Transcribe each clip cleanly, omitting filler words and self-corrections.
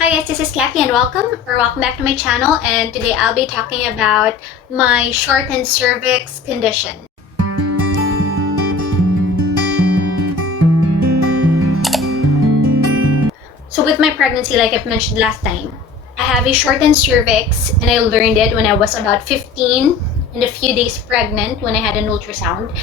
Hi guys, this is Kathy and welcome back to my channel, and today I'll be talking about my shortened cervix condition. So with my pregnancy, like I've mentioned last time, I have a shortened cervix and I learned it when I was about 15 and a few days pregnant when I had an ultrasound.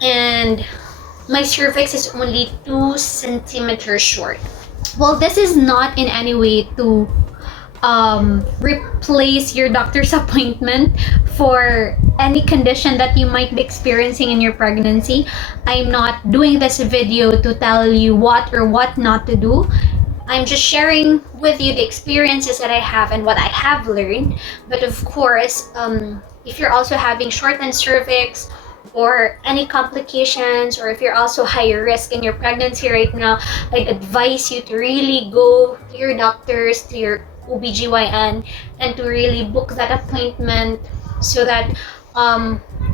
And my cervix is only 2 centimeters short. Well, this is not in any way to replace your doctor's appointment for any condition that you might be experiencing in your pregnancy. I'm not doing this video to tell you what or what not to do. I'm just sharing with you the experiences that I have and what I have learned. But of course, if you're also having shortened cervix or any complications, or if you're also higher risk in your pregnancy right now, I'd advise you to really go to your doctors, to your OBGYN, and to really book that appointment so that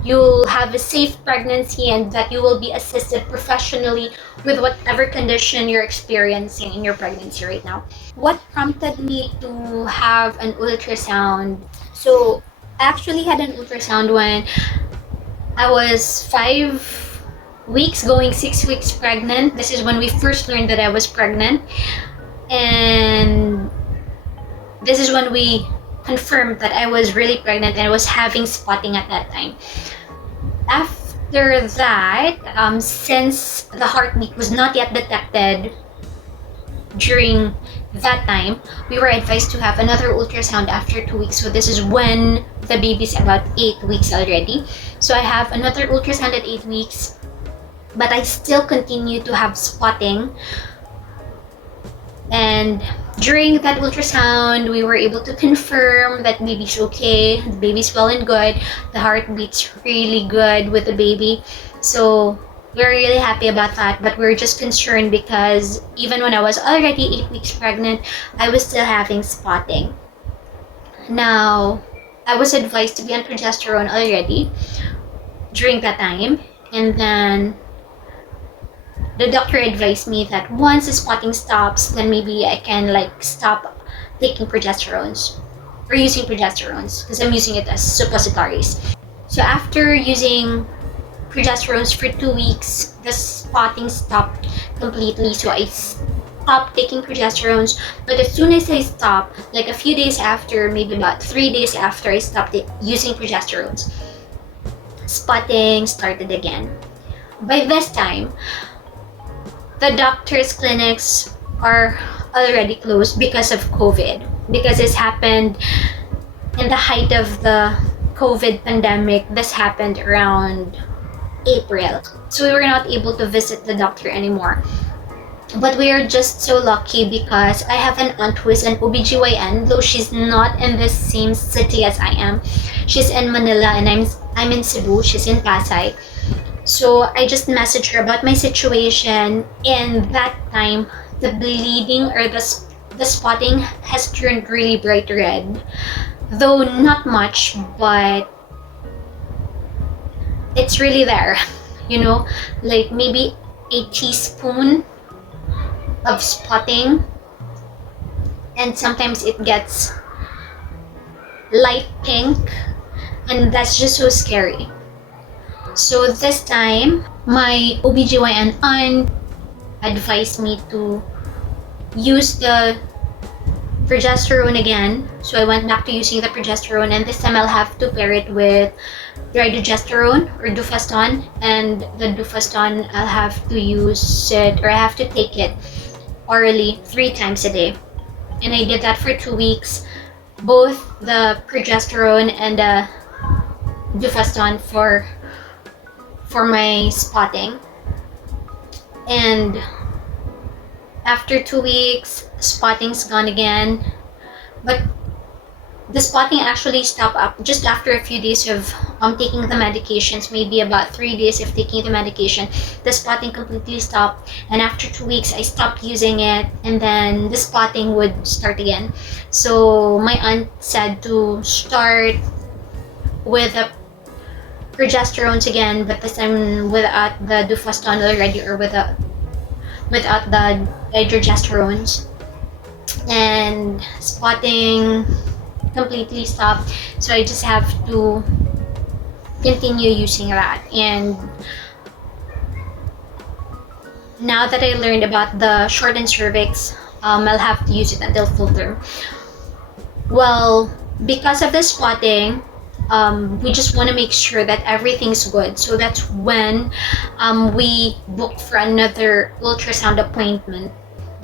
you'll have a safe pregnancy and that you will be assisted professionally with whatever condition you're experiencing in your pregnancy right now. What prompted me to have an ultrasound? So I actually had an ultrasound when I was 5 weeks going 6 weeks pregnant. This is when we first learned that I was pregnant, and this is when we confirmed that I was really pregnant and I was having spotting at that time. After that, since the heartbeat was not yet detected during that time, we were advised to have another ultrasound after 2 weeks. So this is when the baby's about 8 weeks already. So I have another ultrasound at 8 weeks, but I still continue to have spotting. And during that ultrasound, we were able to confirm that baby's okay, the baby's well and good, the heartbeat's really good with the baby. So we're really happy about that, but we're just concerned because even when I was already 8 weeks pregnant, I was still having spotting. Now, I was advised to be on progesterone already during that time, and then the doctor advised me that once the spotting stops, then maybe I can stop taking progesterones or using progesterones, because I'm using it as suppositories. So after using progesterones for 2 weeks, the spotting stopped completely. So I stopped taking progesterones, but as soon as I stopped, like a few days after, maybe about 3 days after I stopped using progesterones, spotting started again. By this time, the doctor's clinics are already closed because of COVID, because this happened in the height of the COVID pandemic. This happened around April. So we were not able to visit the doctor anymore. But we are just so lucky because I have an aunt who is an OBGYN, though she's not in the same city as I am. She's in Manila and I'm in Cebu. She's in Pasay. So I just messaged her about my situation, and that time the bleeding or the spotting has turned really bright red. Though not much, but it's really there. Like maybe a teaspoon of spotting, and sometimes it gets light pink, and that's just so scary. So this time, my OBGYN aunt advised me to use the progesterone again. So I went back to using the progesterone, and this time I'll have to pair it with dydrogesterone or Dufaston. And the Dufaston, I'll have to use it, or I have to take it orally 3 times a day. And I did that for 2 weeks, both the progesterone and the Dufaston for my spotting. And after 2 weeks, spotting's gone again, but the spotting actually stopped up just after a few days of taking the medications. Maybe about 3 days of taking the medication, the spotting completely stopped. And after 2 weeks, I stopped using it, and then the spotting would start again. So my aunt said to start with a progesterones again, but this time without the Dufaston already, or without the dydrogesterones. And and spotting completely stopped, so I just have to continue using that. And now that I learned about the shortened cervix, I'll have to use it until full term. Well, because of the spotting, we just want to make sure that everything's good. So that's when we booked for another ultrasound appointment.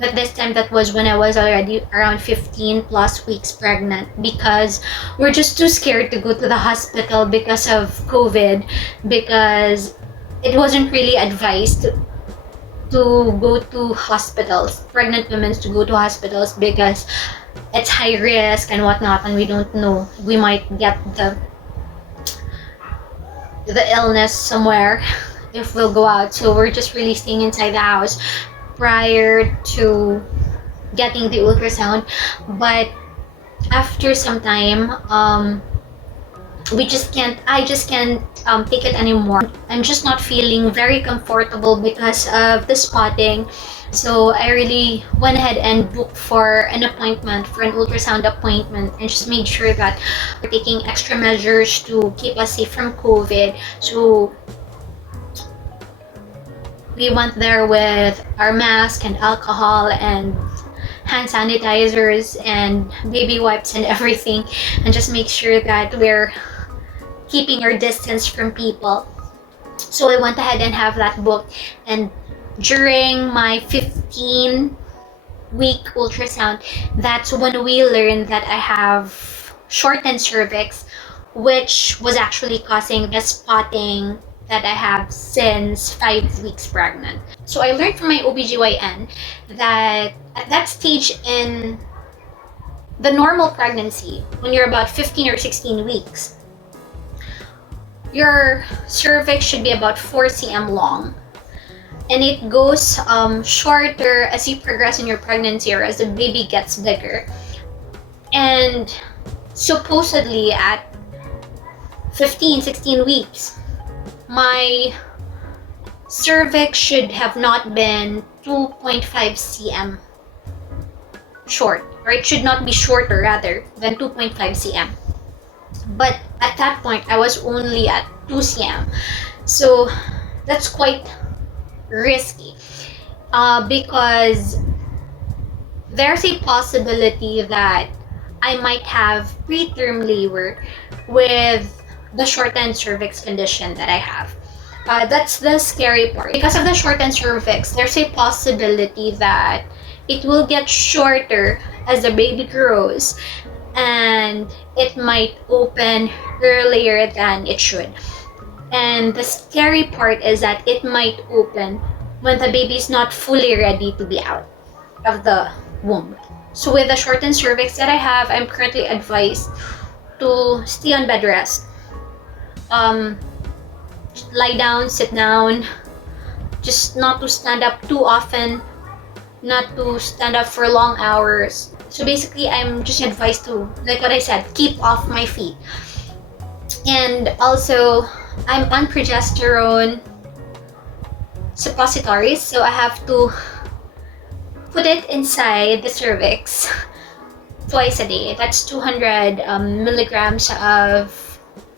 But this time, that was when I was already around 15 plus weeks pregnant, because we're just too scared to go to the hospital because of COVID, because it wasn't really advised to go to hospitals, pregnant women to go to hospitals, because it's high risk and whatnot, and we don't know, we might get the illness somewhere if we'll go out. So we're just really staying inside the house prior to getting the ultrasound. But after some time, I just can't take it anymore. I'm just not feeling very comfortable because of the spotting. So I really went ahead and booked for an appointment, for an ultrasound appointment, and just made sure that we're taking extra measures to keep us safe from COVID. So we went there with our mask and alcohol and hand sanitizers and baby wipes and everything, and just make sure that we're keeping our distance from people. So I went ahead and have that booked, and during my 15-week ultrasound, that's when we learned that I have shortened cervix, which was actually causing the spotting that I have since 5 weeks pregnant. So I learned from my OBGYN that at that stage in the normal pregnancy, when you're about 15 or 16 weeks, your cervix should be about 4 cm long, and it goes shorter as you progress in your pregnancy or as the baby gets bigger. And supposedly at 15, 16 weeks, my cervix should have not been 2.5 cm short, or it should not be shorter rather than 2.5 cm. But at that point, I was only at 2 cm. So that's quite risky, because there's a possibility that I might have preterm labor with the shortened cervix condition that I have. That's the scary part. Because of the shortened cervix, there's a possibility that it will get shorter as the baby grows, and it might open earlier than it should. And the scary part is that it might open when the baby is not fully ready to be out of the womb. So with the shortened cervix that I have, I'm currently advised to stay on bed rest. Lie down, sit down, just not to stand up too often, not to stand up for long hours. So basically, I'm just advised to, like what I said, keep off my feet. And also, I'm on progesterone suppositories, so I have to put it inside the cervix twice a day. That's 200 milligrams of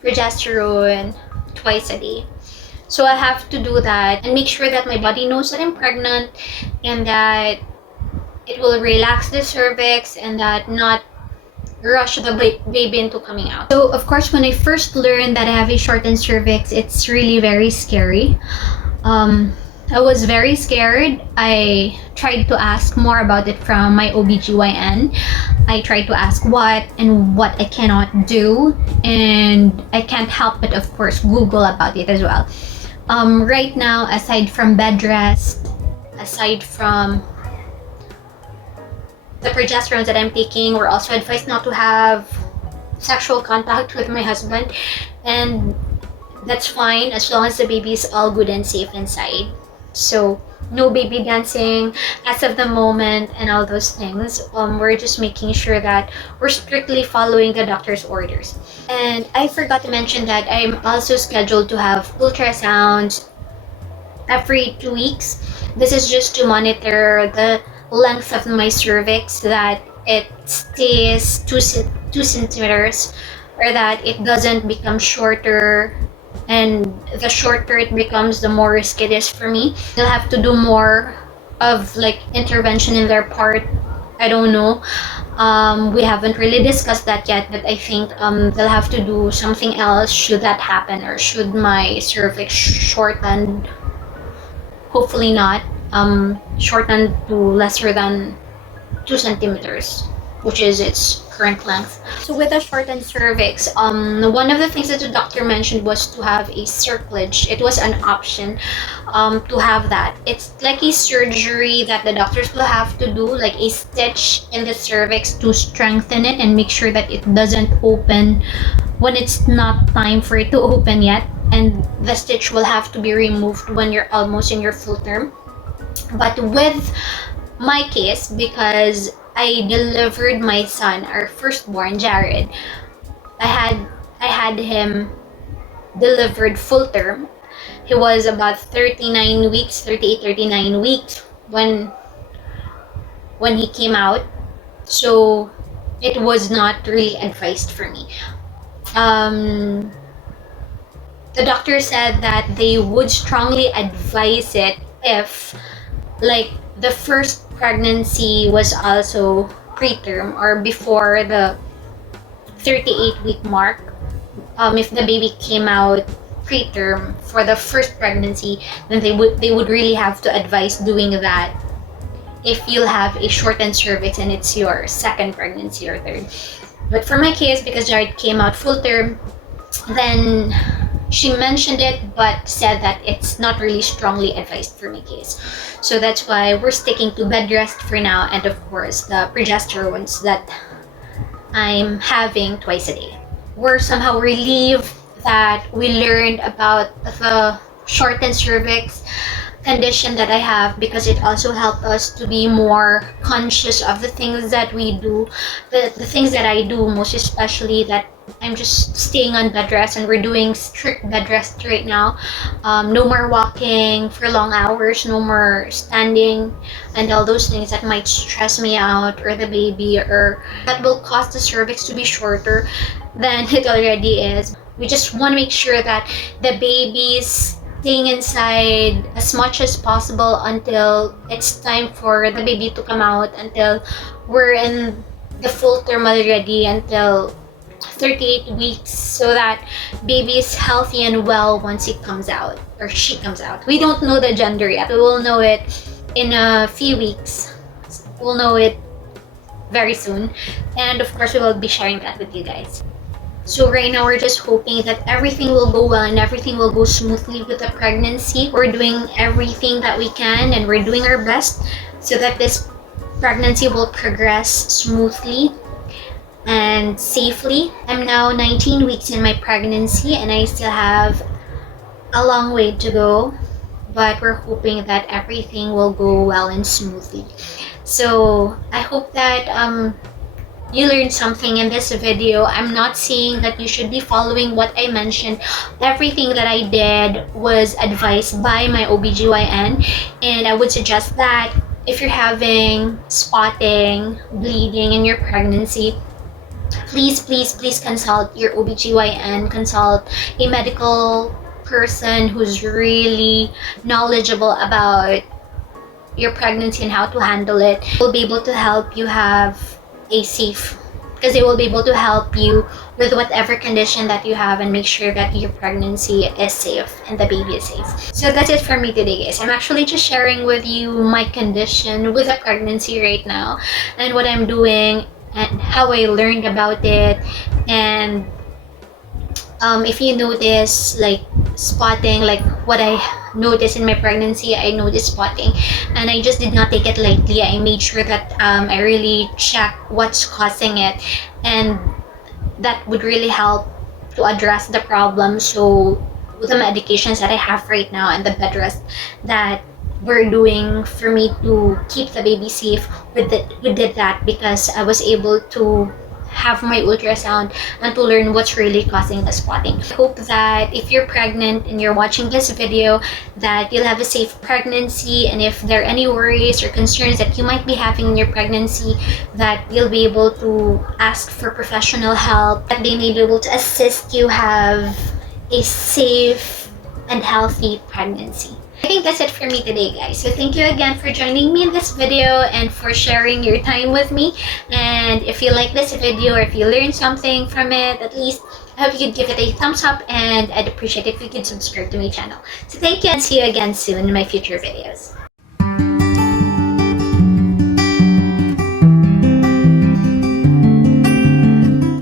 progesterone twice a day. So I have to do that and make sure that my body knows that I'm pregnant, and that it will relax the cervix and that not rush the baby into coming out. So of course, when I first learned that I have a shortened cervix, it's really very scary. I was very scared. I tried to ask more about it from my OBGYN. I tried to ask what I cannot do, and I can't help but of course Google about it as well. Right now, aside from bed rest, aside from the progesterones that I'm taking, we're also advised not to have sexual contact with my husband, and that's fine as long as the baby is all good and safe inside. So no baby dancing as of the moment and all those things. We're just making sure that we're strictly following the doctor's orders. And I forgot to mention that I'm also scheduled to have ultrasounds every 2 weeks. This is just to monitor the length of my cervix, that it stays 2 centimeters, or that it doesn't become shorter, and the shorter it becomes, the more risk it is for me. They'll have to do more of like intervention in their part. I don't know. We haven't really discussed that yet, but I think they'll have to do something else should that happen, or should my cervix shorten. Hopefully not. Shorten to lesser than 2 centimeters, which is its current length. So with a shortened cervix, one of the things that the doctor mentioned was to have a circlage. It was an option to have that. It's like a surgery that the doctors will have to do, like a stitch in the cervix to strengthen it and make sure that it doesn't open when it's not time for it to open yet. And the stitch will have to be removed when you're almost in your full term. But with my case, because I delivered my son, our firstborn, Jared, I had him delivered full term. He was about 39 weeks, 38, 39 weeks when he came out. So it was not really advised for me. The doctor said that they would strongly advise it if, like, the first pregnancy was also preterm or before the 38-week mark. If the baby came out preterm for the first pregnancy, then they would really have to advise doing that if you'll have a shortened cervix and it's your second pregnancy or third. But for my case, because Jared came out full term, then she mentioned it but said that it's not really strongly advised for my case. So that's why we're sticking to bed rest for now, and of course the progesterones that I'm having twice a day. We're somehow relieved that we learned about the shortened cervix condition that I have, because it also helped us to be more conscious of the things that we do, the things that I do, most especially that I'm just staying on bed rest, and we're doing strict bed rest right now. No more walking for long hours, no more standing, and all those things that might stress me out or the baby, or that will cause the cervix to be shorter than it already is. We just want to make sure that the baby's staying inside as much as possible until it's time for the baby to come out, until we're in the full term already, until 38 weeks, so that baby is healthy and well once it comes out, or she comes out. We don't know the gender yet. We will know it in a few weeks. We'll know it very soon, and of course we will be sharing that with you guys. So right now we're just hoping that everything will go well and everything will go smoothly with the pregnancy. We're doing everything that we can, and we're doing our best so that this pregnancy will progress smoothly and safely. I'm now 19 weeks in my pregnancy, and I still have a long way to go, but we're hoping that everything will go well and smoothly. So I hope that you learned something in this video. I'm not saying that you should be following what I mentioned. Everything that I did was advised by my OBGYN, and I would suggest that if you're having spotting, bleeding in your pregnancy, please consult your OBGYN, consult a medical person who's really knowledgeable about your pregnancy and how to handle it. Will be able to help you have a safe, because they will be able to help you with whatever condition that you have and make sure that your pregnancy is safe and the baby is safe. So that's it for me today, guys. I'm actually just sharing with you my condition with a pregnancy right now, and what I'm doing and how I learned about it. And if you notice like spotting, like what I noticed in my pregnancy, I noticed spotting, and I just did not take it lightly. I made sure that I really check what's causing it, and that would really help to address the problem. So with the medications that I have right now and the bed rest that we're doing for me to keep the baby safe, we did that because I was able to have my ultrasound and to learn what's really causing the spotting. I hope that if you're pregnant and you're watching this video, that you'll have a safe pregnancy, and if there are any worries or concerns that you might be having in your pregnancy, that you'll be able to ask for professional help, that they may be able to assist you have a safe and healthy pregnancy. I think that's it for me today, guys. So thank you again for joining me in this video and for sharing your time with me. And if you like this video or if you learned something from it, at least I hope you could give it a thumbs up, and I'd appreciate if you could subscribe to my channel. So thank you, and see you again soon in my future videos.